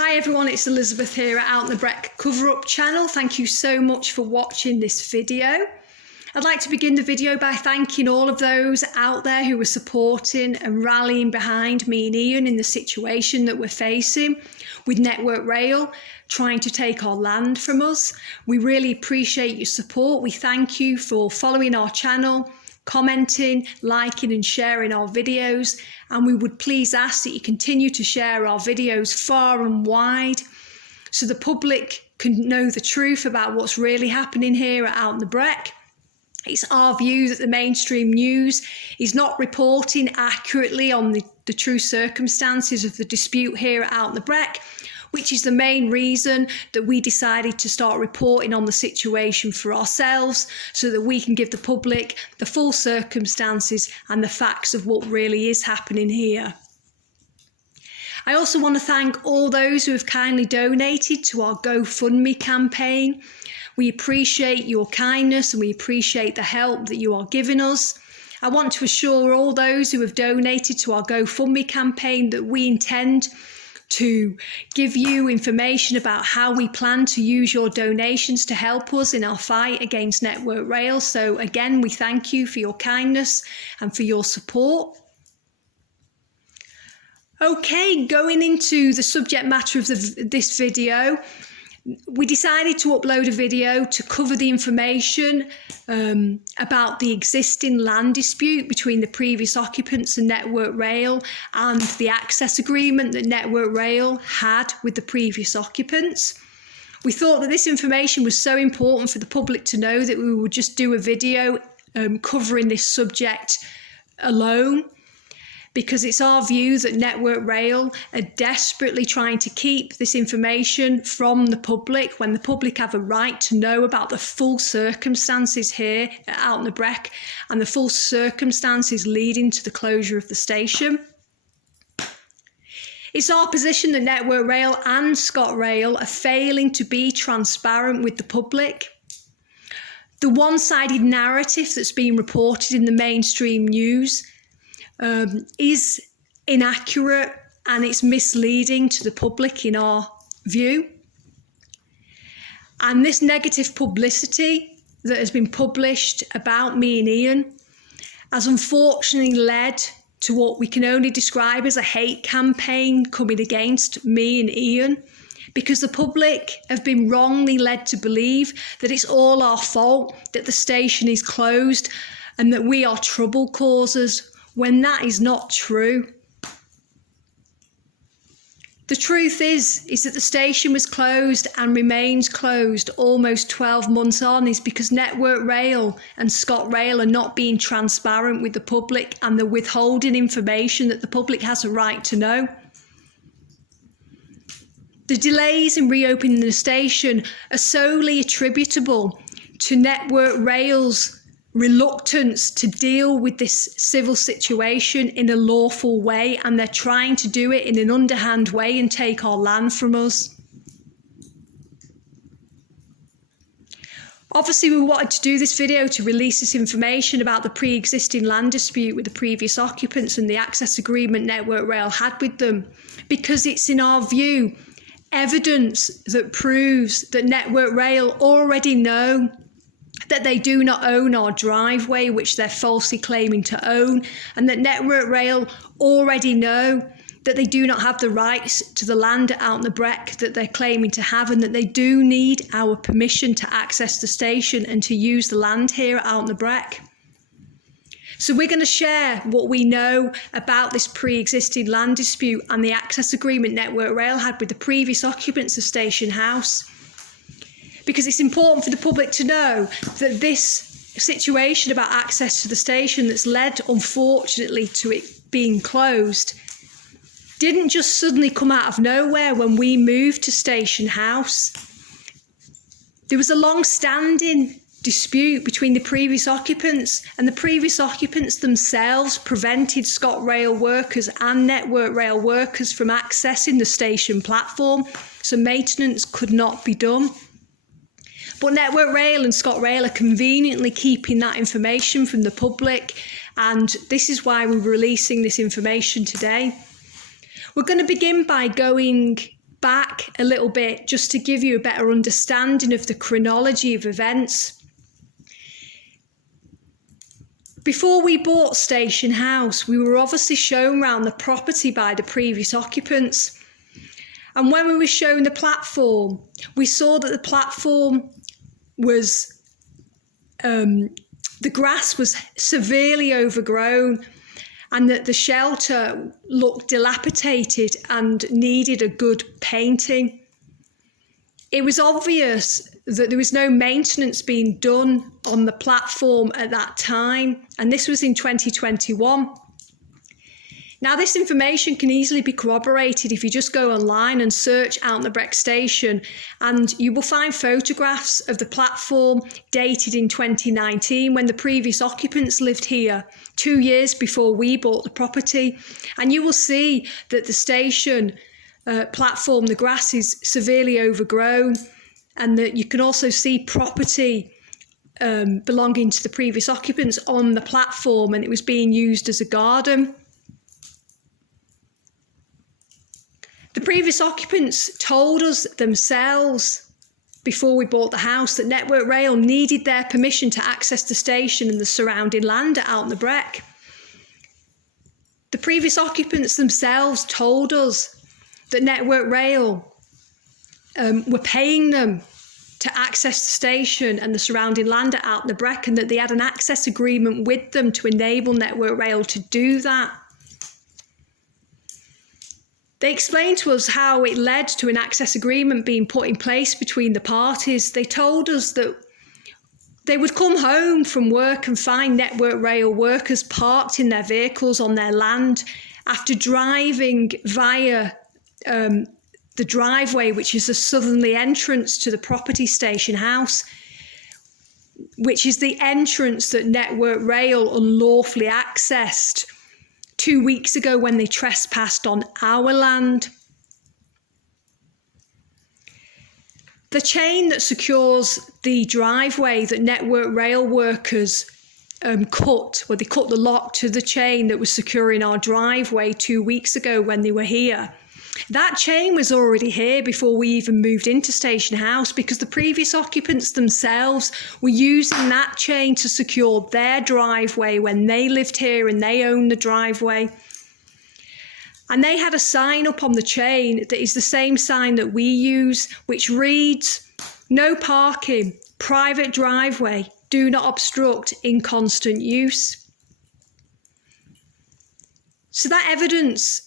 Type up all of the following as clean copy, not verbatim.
Hi everyone, it's Elizabeth here at Out in the Breck Cover Up channel. Thank you so much for watching this video. I'd like to begin the video by thanking all of those out there who are supporting and rallying behind me and Ian in the situation that we're facing with Network Rail trying to take our land from us. We really appreciate your support. We thank you for following our channel, commenting, liking and sharing our videos, and we would please ask that you continue to share our videos far and wide so the public can know the truth about what's really happening here at Out in the Breck. It's our view that the mainstream news is not reporting accurately on the true circumstances of the dispute here at Out in the Breck, which is the main reason that we decided to start reporting on the situation for ourselves so that we can give the public the full circumstances and the facts of what really is happening here. I also want to thank all those who have kindly donated to our GoFundMe campaign. We appreciate your kindness and we appreciate the help that you are giving us. I want to assure all those who have donated to our GoFundMe campaign that we intend to give you information about how we plan to use your donations to help us in our fight against Network Rail. So again, we thank you for your kindness and for your support. Okay, going into the subject matter of this video, we decided to upload a video to cover the information about the existing land dispute between the previous occupants and Network Rail and the access agreement that Network Rail had with the previous occupants. We thought that this information was so important for the public to know that we would just do a video covering this subject alone, because it's our view that Network Rail are desperately trying to keep this information from the public when the public have a right to know about the full circumstances here out in the Breck and the full circumstances leading to the closure of the station. It's our position that Network Rail and Scotrail are failing to be transparent with the public. The one-sided narrative that's being reported in the mainstream news is inaccurate and it's misleading to the public in our view. And this negative publicity that has been published about me and Ian has unfortunately led to what we can only describe as a hate campaign coming against me and Ian, because the public have been wrongly led to believe that it's all our fault, that the station is closed and that we are trouble causers, when that is not true. The truth is that the station was closed and remains closed almost 12 months on is because Network Rail and Scotrail are not being transparent with the public and they're withholding information that the public has a right to know. The delays in reopening the station are solely attributable to Network Rail's reluctance to deal with this civil situation in a lawful way, and they're trying to do it in an underhand way and take our land from us. Obviously, we wanted to do this video to release this information about the pre-existing land dispute with the previous occupants and the access agreement Network Rail had with them, because it's, in our view, evidence that proves that Network Rail already know that they do not own our driveway, which they're falsely claiming to own, and that Network Rail already know that they do not have the rights to the land out in the Breck that they're claiming to have, and that they do need our permission to access the station and to use the land here out in the Breck. So we're going to share what we know about this pre-existing land dispute and the access agreement Network Rail had with the previous occupants of Station House, because it's important for the public to know that this situation about access to the station that's led, unfortunately, to it being closed didn't just suddenly come out of nowhere when we moved to Station House. There was a long-standing dispute between the previous occupants, and the previous occupants themselves prevented Scotrail workers and Network Rail workers from accessing the station platform, so maintenance could not be done. But Network Rail and Scotrail are conveniently keeping that information from the public, and this is why we're releasing this information today. We're going to begin by going back a little bit just to give you a better understanding of the chronology of events. Before we bought Station House, we were obviously shown around the property by the previous occupants. And when we were shown the platform, we saw that the platform was, the grass was severely overgrown, and that the shelter looked dilapidated and needed a good painting. It was obvious that there was no maintenance being done on the platform at that time, and this was in 2021. Now, this information can easily be corroborated if you just go online and search Out the Breck Station, and you will find photographs of the platform dated in 2019 when the previous occupants lived here, 2 years before we bought the property. And you will see that the station platform, the grass is severely overgrown, and that you can also see property belonging to the previous occupants on the platform, and it was being used as a garden. The previous occupants told us themselves before we bought the house that Network Rail needed their permission to access the station and the surrounding land at Out the Breck. The previous occupants themselves told us that Network Rail were paying them to access the station and the surrounding land at Out the Breck, and that they had an access agreement with them to enable Network Rail to do that. They explained to us how it led to an access agreement being put in place between the parties. They told us that they would come home from work and find Network Rail workers parked in their vehicles on their land after driving via the driveway, which is the southerly entrance to the property Station House, which is the entrance that Network Rail unlawfully accessed 2 weeks ago when they trespassed on our land. The chain that secures the driveway that Network Rail workers cut the lock to the chain that was securing our driveway 2 weeks ago when they were here. That chain was already here before we even moved into Station House, because the previous occupants themselves were using that chain to secure their driveway when they lived here and they owned the driveway. And they had a sign up on the chain that is the same sign that we use, which reads, "No parking, private driveway, do not obstruct, in constant use." So that evidence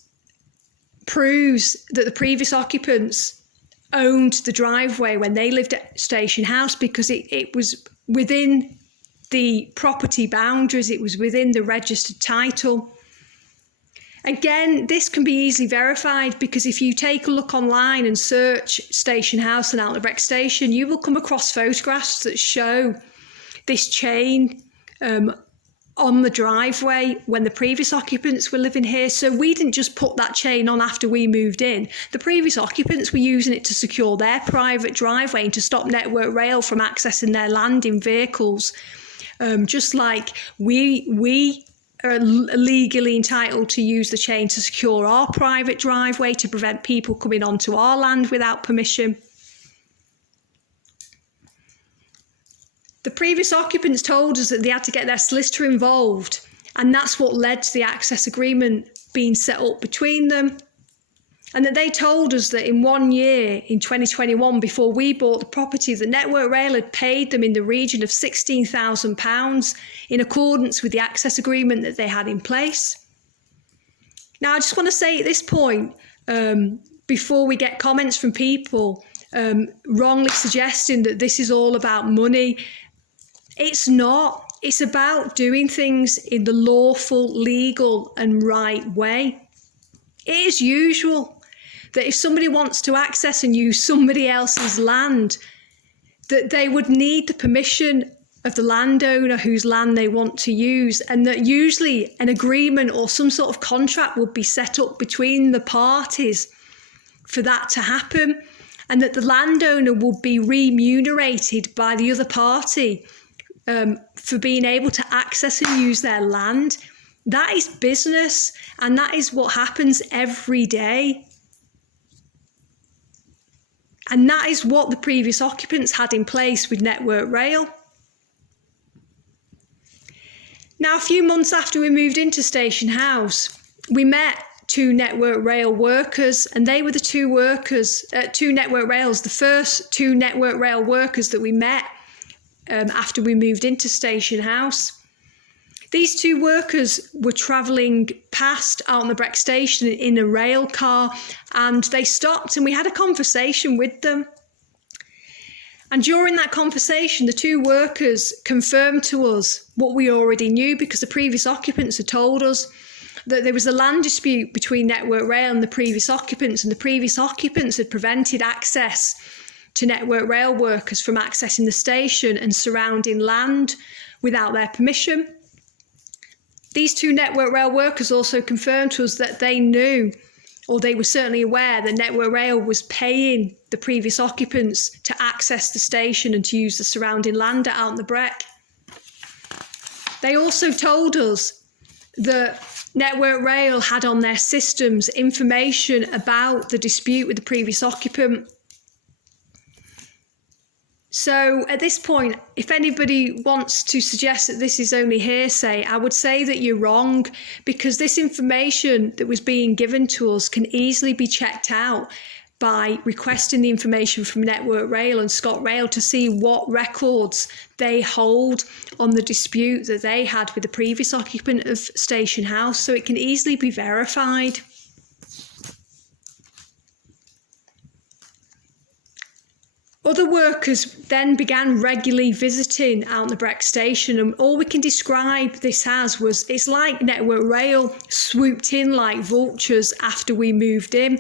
proves that the previous occupants owned the driveway when they lived at Station House, because it was within the property boundaries, it was within the registered title. Again, this can be easily verified, because if you take a look online and search Station House and Out the Breck Station, you will come across photographs that show this chain on the driveway when the previous occupants were living here. So we didn't just put that chain on after we moved in. The previous occupants were using it to secure their private driveway and to stop Network Rail from accessing their land in vehicles. Just like we are legally entitled to use the chain to secure our private driveway to prevent people coming onto our land without permission. The previous occupants told us that they had to get their solicitor involved, and that's what led to the access agreement being set up between them. And that they told us that in 1 year, in 2021, before we bought the property, that Network Rail had paid them in the region of £16,000 in accordance with the access agreement that they had in place. Now, I just want to say at this point, before we get comments from people wrongly suggesting that this is all about money, it's not. It's about doing things in the lawful, legal and right way. It is usual that if somebody wants to access and use somebody else's land, that they would need the permission of the landowner whose land they want to use, and that usually an agreement or some sort of contract would be set up between the parties for that to happen, and that the landowner would be remunerated by the other party for being able to access and use their land. That is business, and that is what happens every day. And that is what the previous occupants had in place with Network Rail. Now, a few months after we moved into Station House, we met two Network Rail workers, and they were the two Network Rails, the first two Network Rail workers that we met after we moved into Station House. These two workers were travelling past Out on the Breck station in a rail car, and they stopped and we had a conversation with them. And during that conversation, the two workers confirmed to us what we already knew, because the previous occupants had told us that there was a land dispute between Network Rail and the previous occupants, and the previous occupants had prevented access to Network Rail workers from accessing the station and surrounding land without their permission. These two Network Rail workers also confirmed to us that they knew, or they were certainly aware, that Network Rail was paying the previous occupants to access the station and to use the surrounding land at Out on the Breck. They also told us that Network Rail had on their systems information about the dispute with the previous occupant. So at this point, if anybody wants to suggest that this is only hearsay, I would say that you're wrong, because this information that was being given to us can easily be checked out by requesting the information from Network Rail and Scotrail to see what records they hold on the dispute that they had with the previous occupant of Station House, so it can easily be verified. Other workers then began regularly visiting Out on the Breck station, and all we can describe this as was, it's like Network Rail swooped in like vultures after we moved in.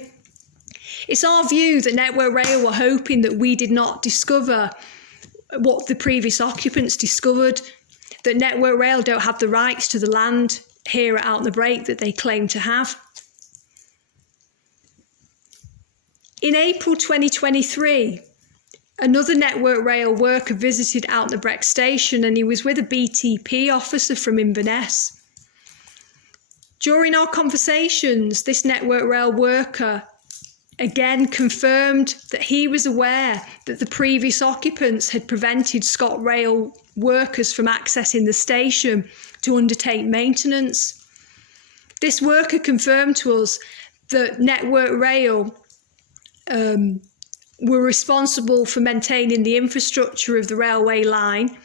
It's our view that Network Rail were hoping that we did not discover what the previous occupants discovered, that Network Rail don't have the rights to the land here at Out on the Breck that they claim to have. In April 2023, another Network Rail worker visited Out on the Breck station, and he was with a BTP officer from Inverness. During our conversations, this Network Rail worker again confirmed that he was aware that the previous occupants had prevented Scotrail workers from accessing the station to undertake maintenance. This worker confirmed to us that Network Rail were responsible for maintaining the infrastructure of the railway line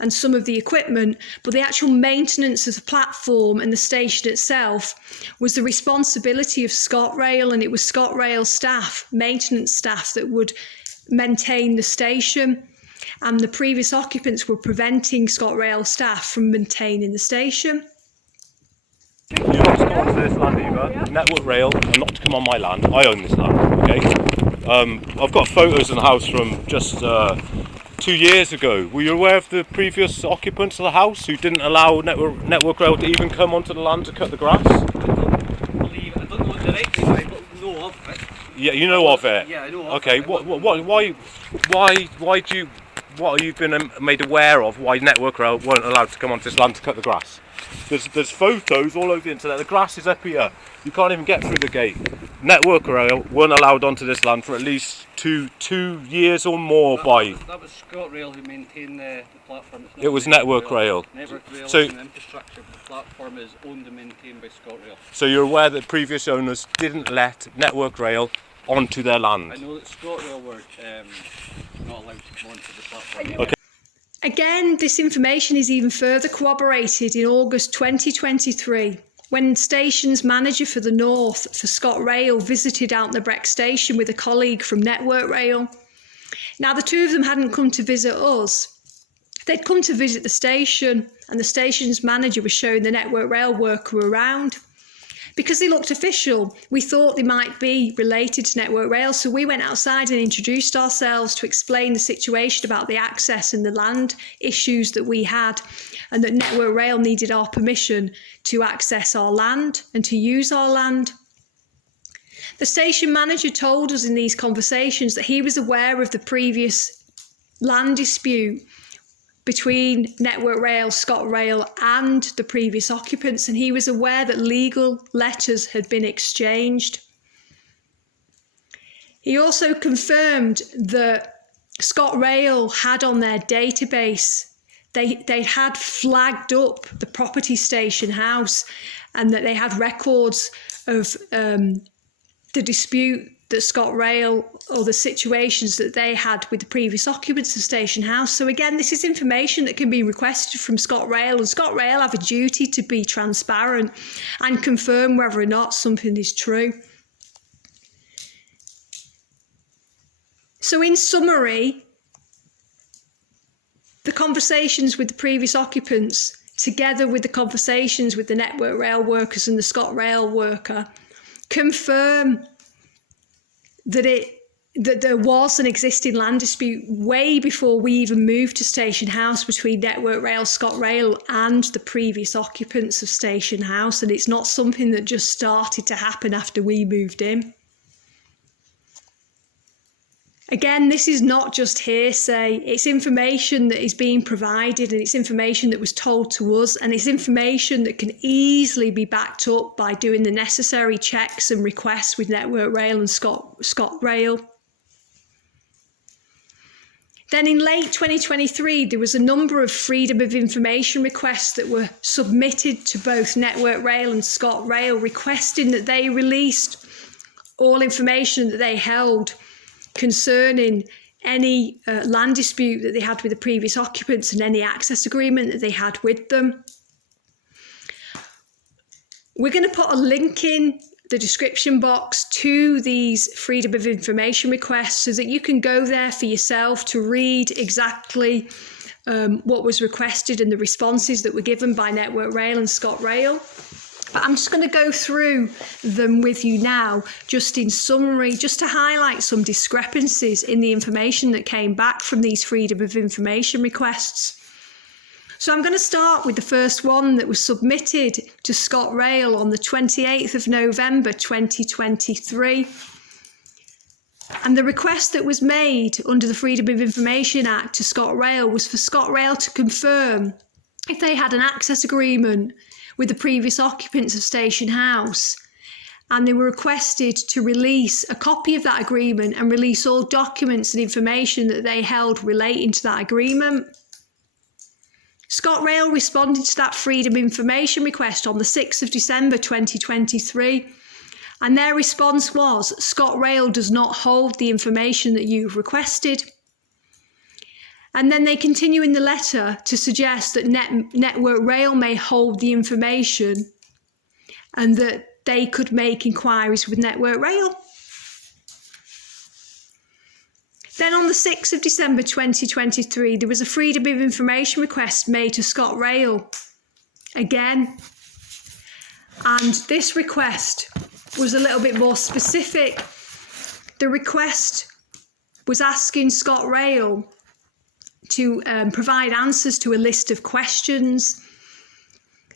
and some of the equipment, but the actual maintenance of the platform and the station itself was the responsibility of Scotrail, and it was Scotrail staff, maintenance staff, that would maintain the station, and the previous occupants were preventing Scotrail staff from maintaining the station. You're not to come onto this land either. Network Rail are not to come on my land. I own this land, okay? I've got photos in the house from just 2 years ago. Were you aware of the previous occupants of the house who didn't allow Network Rail to even come onto the land to cut the grass? I don't know directly, but I know of it. Yeah, you know of it? Yeah, I know of okay, it. Why do you, what have you been made aware of why Network Rail weren't allowed to come onto this land to cut the grass? There's photos all over the internet. The grass is up here. You can't even get through the gate. Network Rail weren't allowed onto this land for at least two years or more That was Scotrail who maintained the platform. It was Network Rail. Network Rail So, is an infrastructure. The platform is owned and maintained by Scotrail. So you're aware that previous owners didn't let Network Rail onto their land? I know that Scotrail were not allowed to come onto the platform. Okay. Again, this information is even further corroborated in August 2023, when stations manager for the North for Scotrail visited Out on the Breck station with a colleague from Network Rail. Now, the two of them hadn't come to visit us. They'd come to visit the station, and the station's manager was showing the Network Rail worker around. Because they looked official, we thought they might be related to Network Rail, so we went outside and introduced ourselves to explain the situation about the access and the land issues that we had, and that Network Rail needed our permission to access our land and to use our land. The station manager told us in these conversations that he was aware of the previous land dispute between Network Rail, Scotrail and the previous occupants, and he was aware that legal letters had been exchanged. He also confirmed that ScotRail had on their database, they had flagged up the property station house, and that they had records of the dispute that ScotRail, or the situations that they had with the previous occupants of Station House. So again, this is information that can be requested from ScotRail, and ScotRail have a duty to be transparent and confirm whether or not something is true. So in summary, the conversations with the previous occupants, together with the conversations with the Network Rail workers and the ScotRail worker, confirm that there was an existing land dispute way before we even moved to Station House between Network Rail, ScotRail and the previous occupants of Station House, and it's not something that just started to happen after we moved in. Again, this is not just hearsay, it's information that is being provided, and it's information that was told to us, and it's information that can easily be backed up by doing the necessary checks and requests with Network Rail and ScotRail. Then in late 2023, there was a number of freedom of information requests that were submitted to both Network Rail and ScotRail, requesting that they released all information that they held concerning any land dispute that they had with the previous occupants and any access agreement that they had with them. We're going to put a link in the description box to these freedom of information requests so that you can go there for yourself to read exactly what was requested and the responses that were given by Network Rail and ScotRail. But I'm just going to go through them with you now, just in summary, just to highlight some discrepancies in the information that came back from these freedom of information requests. So I'm going to start with the first one that was submitted to ScotRail on the 28th of November 2023. And the request that was made under the Freedom of Information Act to ScotRail was for ScotRail to confirm if they had an access agreement with the previous occupants of Station House, and they were requested to release a copy of that agreement and release all documents and information that they held relating to that agreement. ScotRail responded to that freedom information request on the 6th of December 2023, and their response was, ScotRail does not hold the information that you've requested. And then they continue in the letter to suggest that Network Rail may hold the information and that they could make inquiries with Network Rail. Then on the 6th of December 2023, there was a freedom of information request made to ScotRail again. And this request was a little bit more specific. The request was asking ScotRail to provide answers to a list of questions.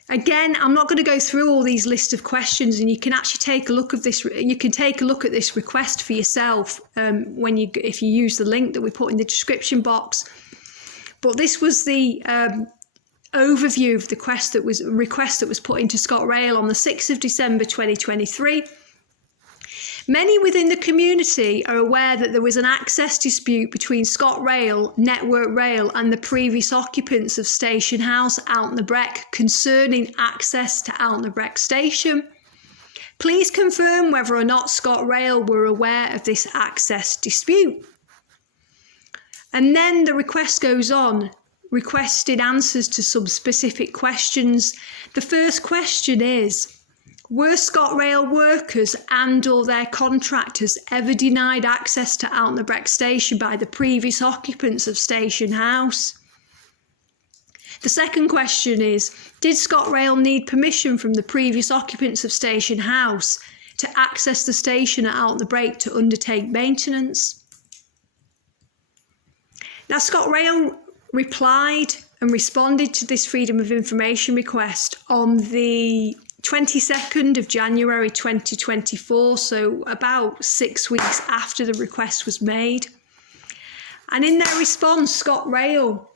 Again, I'm not going to go through all these lists of questions, and you can actually take a look at this. You can take a look at this request for yourself if you use the link that we put in the description box. But this was the overview of the request that was put into ScotRail on the 6th of December 2023. Many within the community are aware that there was an access dispute between ScotRail, Network Rail and the previous occupants of Station House, Out-on-the-Breck, concerning access to Out-on-the-Breck station. Please confirm whether or not ScotRail were aware of this access dispute. And then the request goes on, requesting answers to some specific questions. The first question is, were ScotRail workers and or their contractors ever denied access to Out-on-the-Breck station by the previous occupants of Station House? The second question is, did ScotRail need permission from the previous occupants of Station House to access the station at Out-on-the-Breck to undertake maintenance? Now, ScotRail replied and responded to this freedom of information request on the 22nd of January 2024, so about 6 weeks after the request was made. And in their response, ScotRail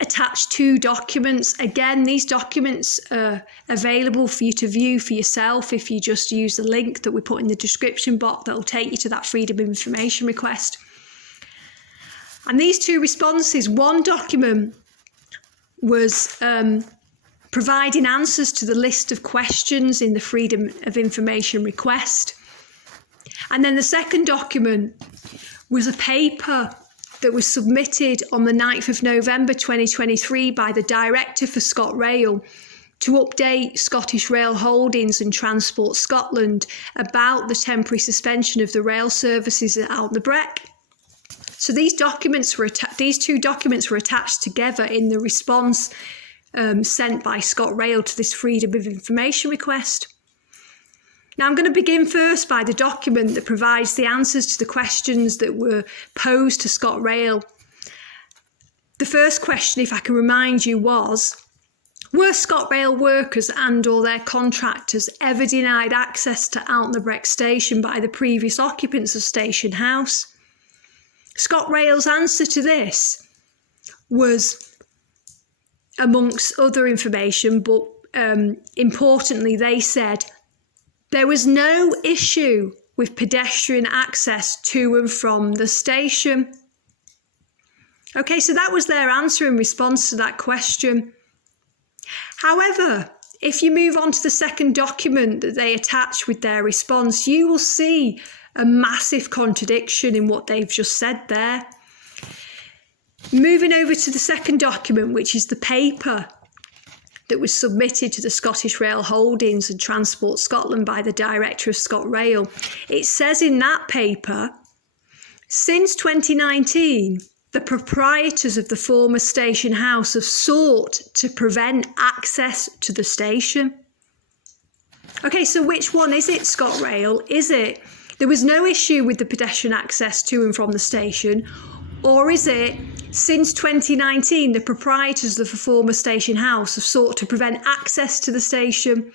attached 2 documents. Again, these documents are available for you to view for yourself if you just use the link that we put in the description box that will take you to that Freedom of Information request. And these 2 responses, one document was providing answers to the list of questions in the Freedom of Information request. And then the second document was a paper that was submitted on the 9th of November 2023 by the Director for ScotRail to update Scottish Rail Holdings and Transport Scotland about the temporary suspension of the rail services at Out the Breck. So these 2 documents were attached together in the response sent by ScotRail to this Freedom of Information request. Now I'm going to begin first by the document that provides the answers to the questions that were posed to ScotRail. The first question, if I can remind you, was, were ScotRail workers and/or their contractors ever denied access to Out the Breck station by the previous occupants of Station House? ScotRail's answer to this was, amongst other information, but importantly, they said there was no issue with pedestrian access to and from the station. Okay, so that was their answer in response to that question. However, if you move on to the second document that they attach with their response, you will see a massive contradiction in what they've just said there. Moving over to the second document, which is the paper that was submitted to the Scottish Rail Holdings and Transport Scotland by the Director of ScotRail. It says in that paper, since 2019, the proprietors of the former station house have sought to prevent access to the station. Okay, so which one is it, ScotRail? Is it there was no issue with the pedestrian access to and from the station, or is it since 2019 the proprietors of the former station house have sought to prevent access to the station?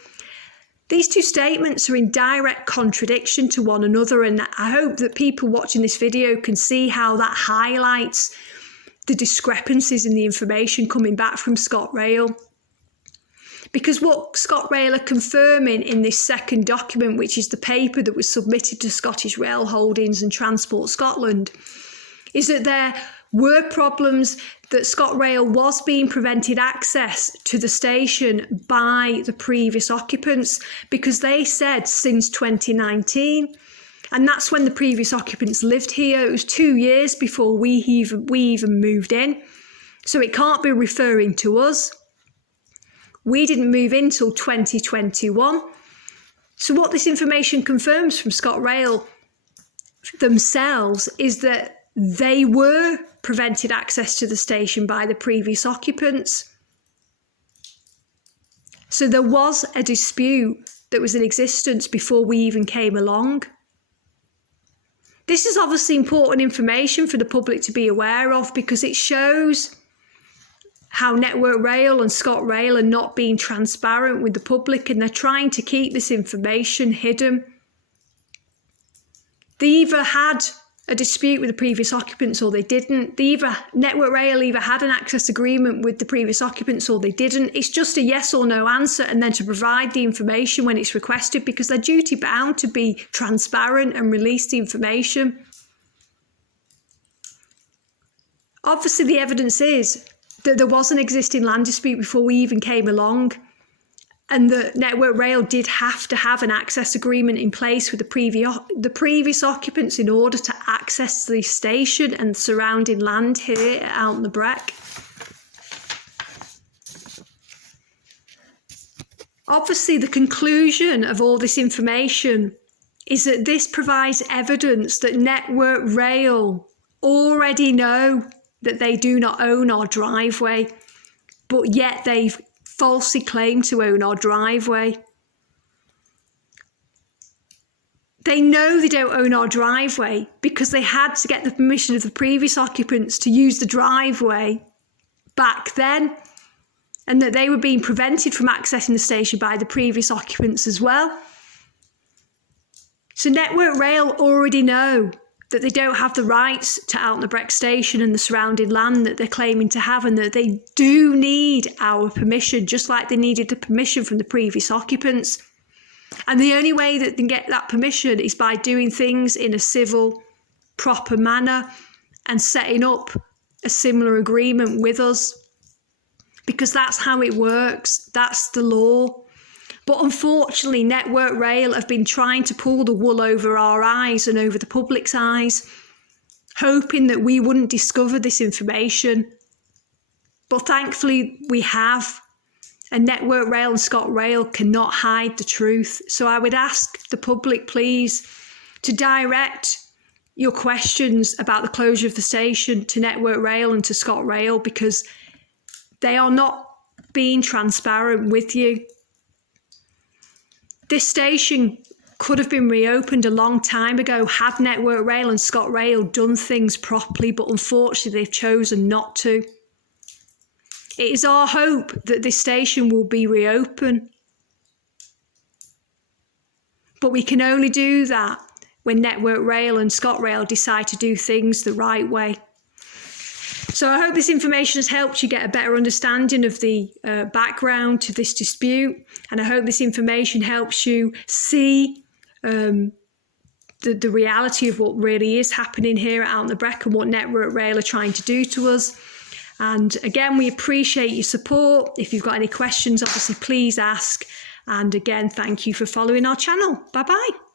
These 2 statements are in direct contradiction to one another, and I hope that people watching this video can see how that highlights the discrepancies in the information coming back from ScotRail. Because what ScotRail are confirming in this second document, which is the paper that was submitted to Scottish Rail Holdings and Transport Scotland, is that there were problems that ScotRail was being prevented access to the station by the previous occupants, because they said since 2019, and that's when the previous occupants lived here. It was 2 years before we even moved in, so it can't be referring to us. We didn't move in till 2021. So what this information confirms from ScotRail themselves is that they were prevented access to the station by the previous occupants. So there was a dispute that was in existence before we even came along. This is obviously important information for the public to be aware of, because it shows how Network Rail and ScotRail are not being transparent with the public, and they're trying to keep this information hidden. They either had a dispute with the previous occupants or they didn't. Network Rail either had an access agreement with the previous occupants or they didn't. It's just a yes or no answer, and then to provide the information when it's requested, because they're duty bound to be transparent and release the information. Obviously, the evidence is that there was an existing land dispute before we even came along, and that Network Rail did have to have an access agreement in place with the previous occupants in order to access the station and surrounding land here at Out the Breck. Obviously, the conclusion of all this information is that this provides evidence that Network Rail already know that they do not own our driveway, but yet they've falsely claim to own our driveway. They know they don't own our driveway because they had to get the permission of the previous occupants to use the driveway back then, and that they were being prevented from accessing the station by the previous occupants as well. So Network Rail already know that they don't have the rights to Out on the Breck station and the surrounding land that they're claiming to have, and that they do need our permission, just like they needed the permission from the previous occupants. And the only way that they can get that permission is by doing things in a civil, proper manner and setting up a similar agreement with us, because that's how it works. That's the law. But unfortunately, Network Rail have been trying to pull the wool over our eyes and over the public's eyes, hoping that we wouldn't discover this information. But thankfully, we have. And Network Rail and Scotrail cannot hide the truth. So I would ask the public, please, to direct your questions about the closure of the station to Network Rail and to Scotrail, because they are not being transparent with you. This station could have been reopened a long time ago had Network Rail and Scotrail done things properly, but unfortunately they've chosen not to. It is our hope that this station will be reopened, but we can only do that when Network Rail and Scotrail decide to do things the right way. So I hope this information has helped you get a better understanding of the background to this dispute, and I hope this information helps you see the reality of what really is happening here Out on the Breck and what Network Rail are trying to do to us. And again, we appreciate your support. If you've got any questions, obviously, please ask. And again, thank you for following our channel. Bye-bye.